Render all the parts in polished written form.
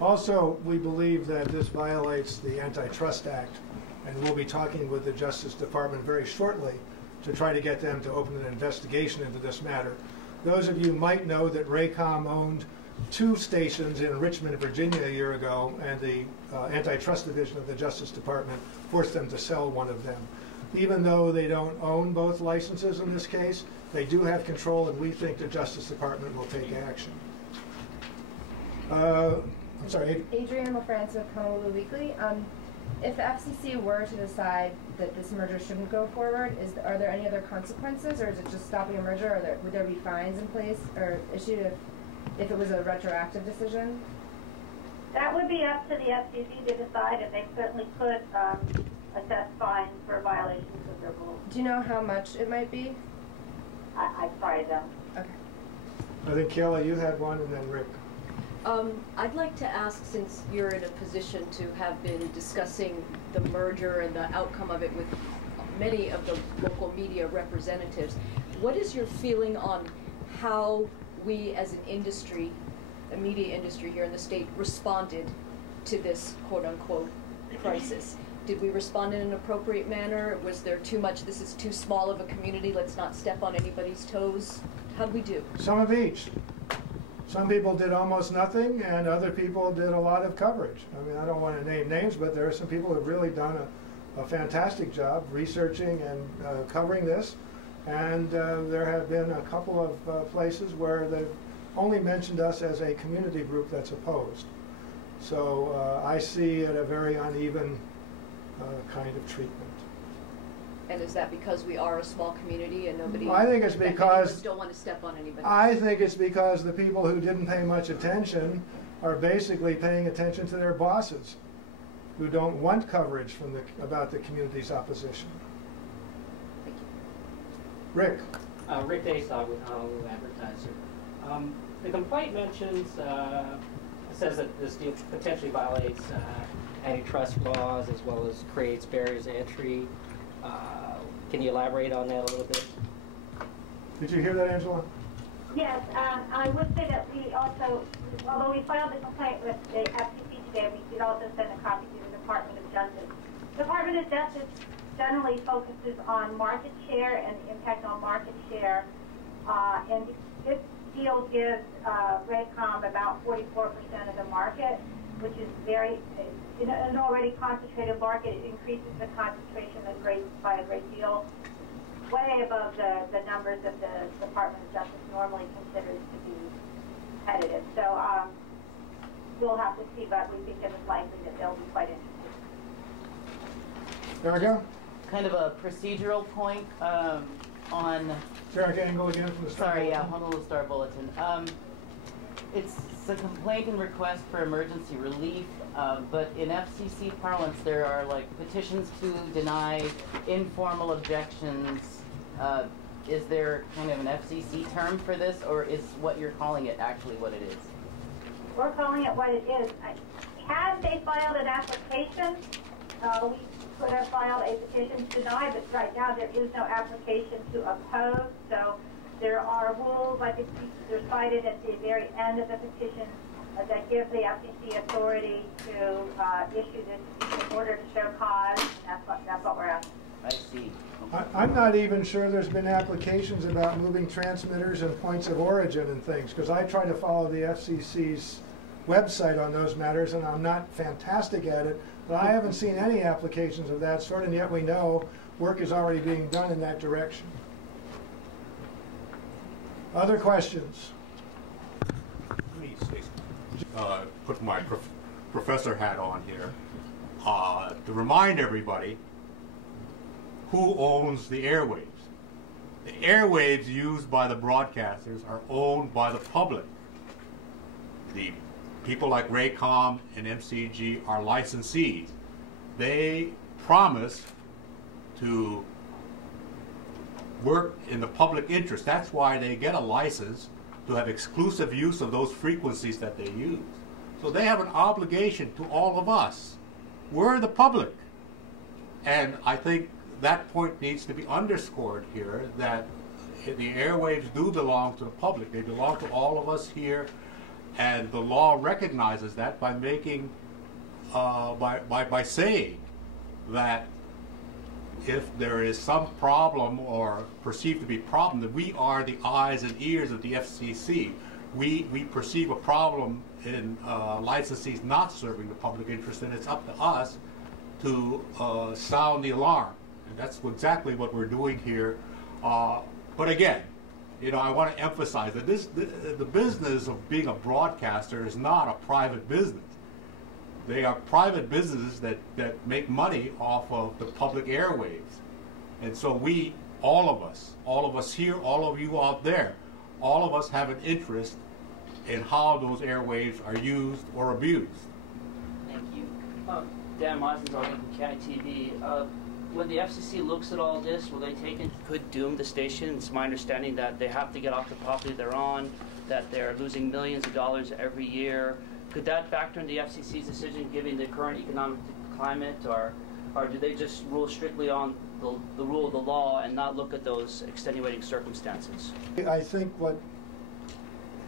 Also, we believe that this violates the Antitrust Act, and we'll be talking with the Justice Department very shortly to try to get them to open an investigation into this matter. Those of you might know that Raycom owned 2 stations in Richmond, Virginia a year ago, and the Antitrust Division of the Justice Department forced them to sell one of them. Even though they don't own both licenses in this case, they do have control, and we think the Justice Department will take action. I'm sorry. Adrienne LaFrance of Honolulu Weekly. If the FCC were to decide that this merger shouldn't go forward, are there any other consequences, or is it just stopping a merger? Would there be fines in place or issued if it was a retroactive decision? That would be up to the FCC to decide, and they certainly could assess fines for violations of their rules. Do you know how much it might be? I'm sorry, don't. Okay. I think, Kayla, you had one, and then Rick. I'd like to ask, since you're in a position to have been discussing the merger and the outcome of it with many of the local media representatives, what is your feeling on how we as an industry, the media industry here in the state, responded to this quote-unquote crisis? Did we respond in an appropriate manner? Was there too much, this is too small of a community, let's not step on anybody's toes? How'd we do? Some of each. Some people did almost nothing, and other people did a lot of coverage. I mean, I don't want to name names, but there are some people who have really done a fantastic job researching and covering this. And there have been a couple of places where they've only mentioned us as a community group that's opposed. So I see it a very uneven kind of treatment. And is that because we are a small community and nobody? I think it's because don't want to step on anybody. I think it's because the people who didn't pay much attention are basically paying attention to their bosses, who don't want coverage from about the community's opposition. Thank you. Rick. Rick Daysog with Honolulu Advertiser. The complaint mentions, says that this deal potentially violates antitrust laws as well as creates barriers to entry. Can you elaborate on that a little bit? Did you hear that, Angela? Yes, I would say that we also, although we filed the complaint with the FCC today, we did also send a copy to the Department of Justice. The Department of Justice generally focuses on market share and the impact on market share, and this deal gives Raycom about 44% of the market, which is very, in an already concentrated market. It increases the concentration by a great deal, way above the numbers that the Department of Justice normally considers to be competitive. So we'll have to see, but we think it is likely that they'll be quite interested. Erica? Kind of a procedural point on... Erica Engel again from the Star Sorry, Bulletin. yeah, Honolulu Star Bulletin. It's a complaint and request for emergency relief, but in FCC parlance there are like petitions to deny, informal objections. Is there kind of an FCC term for this, or is what you're calling it actually what it is? We're calling it what it is. Had they filed an application, we could have filed a petition to deny, but right now there is no application to oppose. So there are rules, like they're cited at the very end of the petition, that give the FCC authority to issue this order to show cause, and that's what we're asking. I see. I'm not even sure there's been applications about moving transmitters and points of origin and things, because I try to follow the FCC's website on those matters, and I'm not fantastic at it, but I haven't seen any applications of that sort, and yet we know work is already being done in that direction. Other questions? Put my professor hat on here to remind everybody who owns the airwaves. The airwaves used by the broadcasters are owned by the public. The people like Raycom and MCG are licensees. They promise to work in the public interest. That's why they get a license to have exclusive use of those frequencies that they use. So they have an obligation to all of us. We're the public. And I think that point needs to be underscored here, that the airwaves do belong to the public. They belong to all of us here. And the law recognizes that by making, by saying that if there is some problem or perceived to be a problem, that we are the eyes and ears of the FCC. We perceive a problem in licensees not serving the public interest, and it's up to us to sound the alarm. And that's exactly what we're doing here. But again, you know, I want to emphasize that the business of being a broadcaster is not a private business. They are private businesses that make money off of the public airwaves. And so we, all of us here, all of you out there, all of us have an interest in how those airwaves are used or abused. Thank you. Dan Mosensall from County TV. When the FCC looks at all this, will they take and could doom the station? It's my understanding that they have to get off the property they're on, that they're losing millions of dollars every year. Could that factor in the FCC's decision, given the current economic climate, or do they just rule strictly on the rule of the law and not look at those extenuating circumstances? I think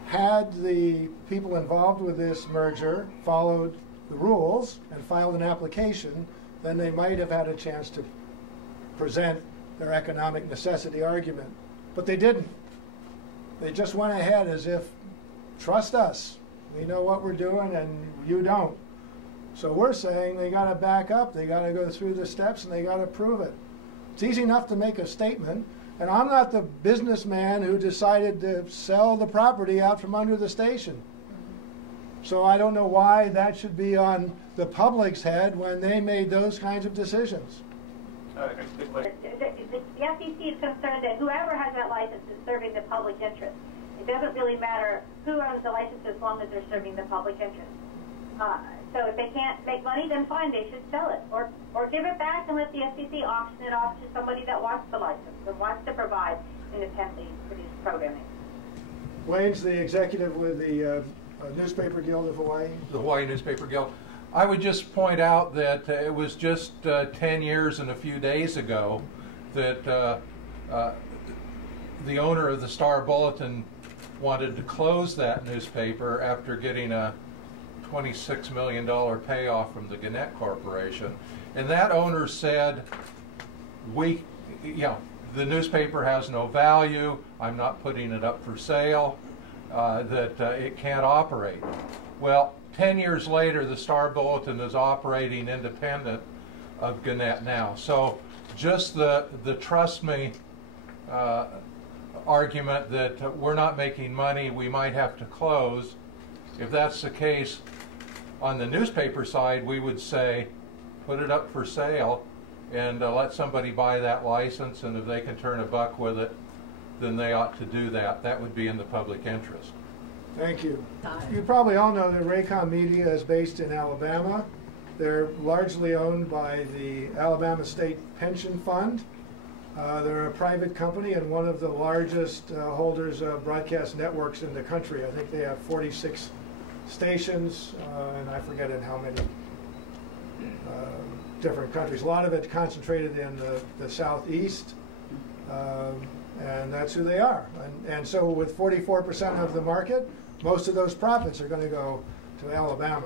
had the people involved with this merger followed the rules and filed an application, then they might have had a chance to present their economic necessity argument. But they didn't. They just went ahead as if, trust us, we know what we're doing and you don't. So we're saying they got to back up, they got to go through the steps, and they got to prove it. It's easy enough to make a statement, and I'm not the businessman who decided to sell the property out from under the station. So I don't know why that should be on the public's head when they made those kinds of decisions. The FCC is concerned that whoever has that license is serving the public interest. It doesn't really matter who owns the license as long as they're serving the public interest. So if they can't make money, then fine, they should sell it. Or give it back and let the FCC auction it off to somebody that wants the license and wants to provide independently produced programming. Wayne's the executive with the Newspaper Guild of Hawaii. The Hawaii Newspaper Guild. I would just point out that it was just 10 years and a few days ago that the owner of the Star Bulletin wanted to close that newspaper after getting a $26 million payoff from the Gannett Corporation. And that owner said, the newspaper has no value, I'm not putting it up for sale, that it can't operate. Well, 10 years later, the Star Bulletin is operating independent of Gannett now. So just the trust me argument that we're not making money, we might have to close. If that's the case, on the newspaper side, we would say, put it up for sale and let somebody buy that license, and if they can turn a buck with it, then they ought to do that. That would be in the public interest. Thank you. You probably all know that Raycom Media is based in Alabama. They're largely owned by the Alabama State Pension Fund. They're a private company and one of the largest holders of broadcast networks in the country. I think they have 46 stations, and I forget in how many different countries. A lot of it concentrated in the southeast, and that's who they are. And so with 44% of the market, most of those profits are going to go to Alabama.